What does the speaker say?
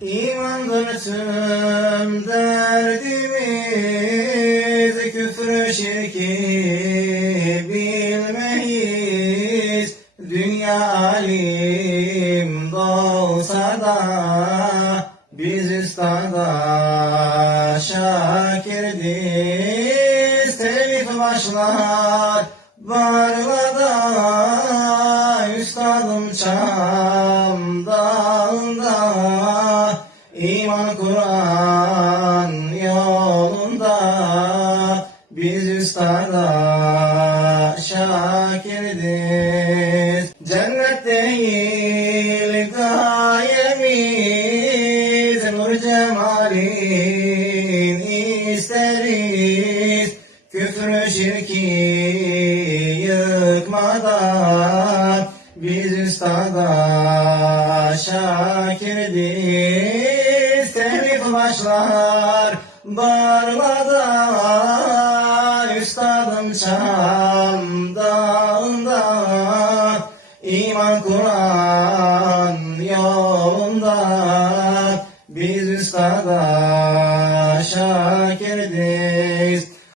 İmandır tüm derdimiz, küfrü şirki bilmeyiz. Dünya alim dolsa da, biz üstada şakirdiz. Telif başlar barlada, üstadım çam İman Kur'an yolunda biz üstada şakirdiz. Cennet değil gayemiz, nur cemalin isteriz. Küfrü şirki yıkmadan biz üstada şakirdiz. Telif başlar barlada Üstadım çam dağında İman Kur'an yolunda. Biz üstada şakirdiz